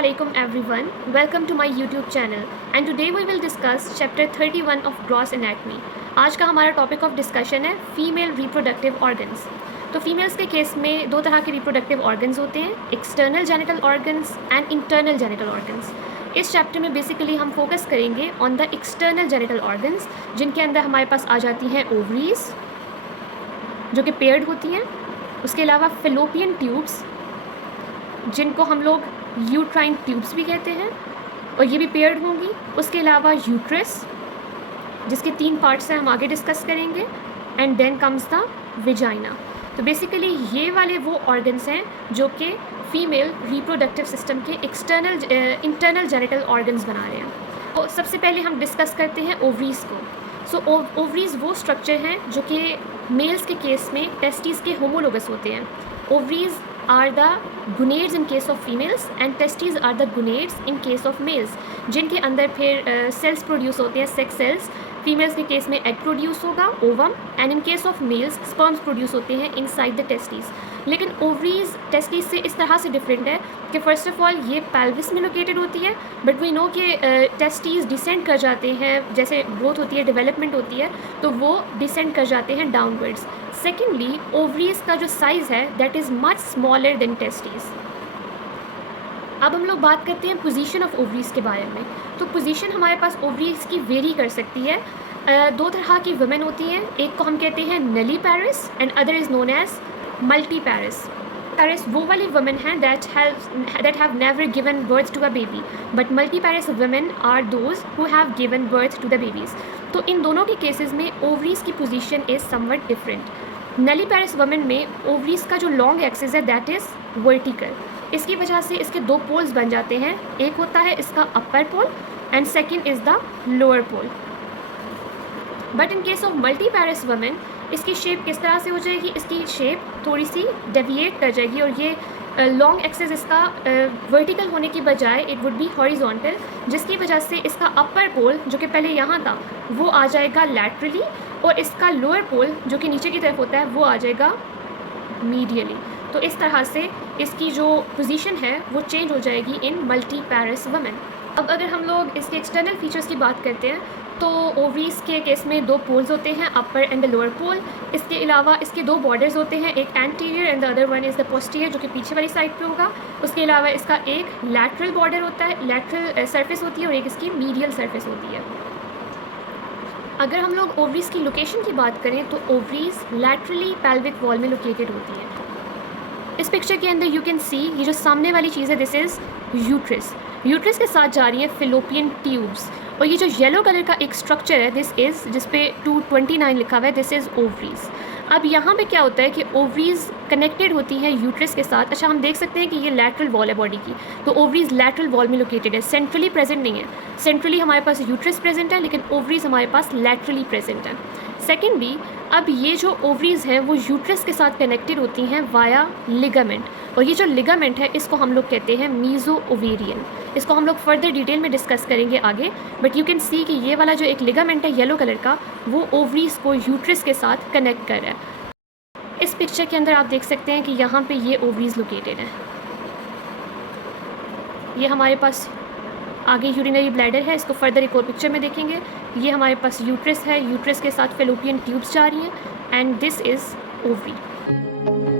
Assalamualaikum everyone. Welcome to my YouTube channel and today we will discuss chapter 31 of gross anatomy. आज का हमारा topic of discussion है female reproductive organs. तो females के case में दो तरह के रिप्रोडक्टिव ऑर्गन्स होते हैं, external genital organs and internal genital organs. इस चैप्टर में बेसिकली हम फोकस करेंगे on the external genital organs, जिनके अंदर हमारे पास आ जाती हैं ओवरीज जो कि पेयर्ड होती हैं, उसके अलावा फेलोपियन ट्यूब्स जिनको हम लोग यूट्राइन ट्यूब्स भी कहते हैं और ये भी पेयर्ड होंगी। उसके अलावा यूट्रस जिसके 3 पार्ट्स हैं, हम आगे डिस्कस करेंगे, and then comes the vagina. तो बेसिकली ये वाले वो ऑर्गन्स हैं जो कि फीमेल रिप्रोडक्टिव सिस्टम के इंटरनल जेनिटल ऑर्गन्स बना रहे हैं। तो सबसे पहले हम डिस्कस करते हैं ओवरीज़ को। सो ओवरीज़ वो स्ट्रक्चर हैं जो कि मेल्स के केस में टेस्टिस के होमोलोगस होते हैं। Ovaries are the gonads in case of females and testes are the gonads in case of males, जिनके अंदर फिर सेल्स प्रोड्यूस होते हैं, सेक्स सेल्स। फीमेल्स के केस में एग प्रोड्यूस होगा, ovum, and in case of males sperms produce होते हैं इनसाइड द टेस्टिस। लेकिन ओवरीज टेस्टिस से इस तरह से डिफरेंट है कि फ़र्स्ट ऑफ ऑल ये पेल्विस में लोकेटेड होती है, बट वी नो कि टेस्टिस डिसेंड कर जाते हैं, जैसे ग्रोथ होती है, डेवलपमेंट होती है, तो वो डिसेंड कर जाते हैं डाउनवर्ड्स। सेकेंडली, ओवरीज का जो साइज़ है that is much smaller than testis. अब हम लोग बात करते हैं पोजीशन ऑफ ओवरीज के बारे में। तो पोजीशन हमारे पास ओवरीज की वेरी कर सकती है। दो तरह की वुमेन होती हैं, एक को हम कहते हैं nulliparous and other is known as multiparous. Parous वो वाली वुमेन हैं that have never given birth to a baby, but multiparous women are those who have given birth to the babies. तो इन दोनों के केसेस में ओवरीज की position is somewhat different. Nulliparous women में ओवरीज का जो लॉन्ग एक्सिस है दैट इज़ वर्टिकल। इसकी वजह से इसके 2 पोल्स बन जाते हैं, एक होता है इसका upper pole and second is the lower pole. But in case of multiparous women इसकी शेप किस तरह से हो जाएगी, इसकी शेप थोड़ी सी डेविएट कर जाएगी और ये लॉन्ग एक्सिस इसका वर्टिकल होने की बजाय इट वुड बी हॉरिजॉन्टल, जिसकी वजह से इसका अपर पोल जो कि पहले यहाँ था वो आ जाएगा लैटरली और इसका लोअर पोल जो कि नीचे की तरफ होता है वो आ जाएगा मीडियली। तो इस तरह से इसकी जो पोजीशन है वो चेंज हो जाएगी इन मल्टीपैरिस वुमेन। अब अगर हम लोग इसके एक्सटर्नल फीचर्स की बात करते हैं तो ओवरीज के केस में 2 पोल्स होते हैं, अपर एंड द लोअर पोल। इसके अलावा इसके 2 बॉर्डर्स होते हैं, एक anterior and the other one is the posterior जो कि पीछे वाली साइड पे होगा। उसके अलावा इसका एक लैटरल बॉर्डर होता है, लैटरल सरफेस होती है, और एक इसकी मीडियल सरफेस होती है। अगर हम लोग ओवरीज की लोकेशन की बात करें तो ओवरीज लैटरली पेल्विक वॉल में लोकेटेड होती है। इस पिक्चर के अंदर यू कैन सी ये जो सामने वाली चीज़ है दिस इज़ यूट्रस। यूट्रस के साथ जा रही है फेलोपियन ट्यूब्स, और ये जो येलो कलर का एक स्ट्रक्चर है दिस इज़, जिस पे 229 लिखा हुआ है, दिस इज़ ओवरीज। अब यहाँ पे क्या होता है कि ओवरीज कनेक्टेड होती हैं यूट्रस के साथ। अच्छा, हम देख सकते हैं कि ये लैटरल वॉल है बॉडी की, तो ओवरीज लैटरल वॉल में लोकेटेड है, सेंट्रली प्रेजेंट नहीं है। सेंट्रली हमारे पास यूट्रस प्रेजेंट है लेकिन ओवरीज हमारे पास लैटरली प्रेजेंट है। सेकेंडली, अब ये जो ओवरीज हैं वो यूट्रस के साथ कनेक्टेड होती हैं वाया लिगामेंट, और ये जो लिगामेंट है इसको हम लोग कहते हैं मीजो ओवेरियन। इसको हम लोग फर्दर डिटेल में डिस्कस करेंगे आगे, बट यू कैन सी कि ये वाला जो एक लिगामेंट है येलो कलर का वो ओवरीज को यूट्रस के साथ कनेक्ट कर रहा है। इस पिक्चर के अंदर आप देख सकते हैं कि यहाँ पे ये ओवरीज लोकेटेड है। ये हमारे पास आगे यूरिनरी ब्लैडर है, इसको फर्दर एक और पिक्चर में देखेंगे। ये हमारे पास यूट्रस है, यूट्रस के साथ फेलोपियन ट्यूब्स जा रही हैं, एंड दिस इज़ ओवरी।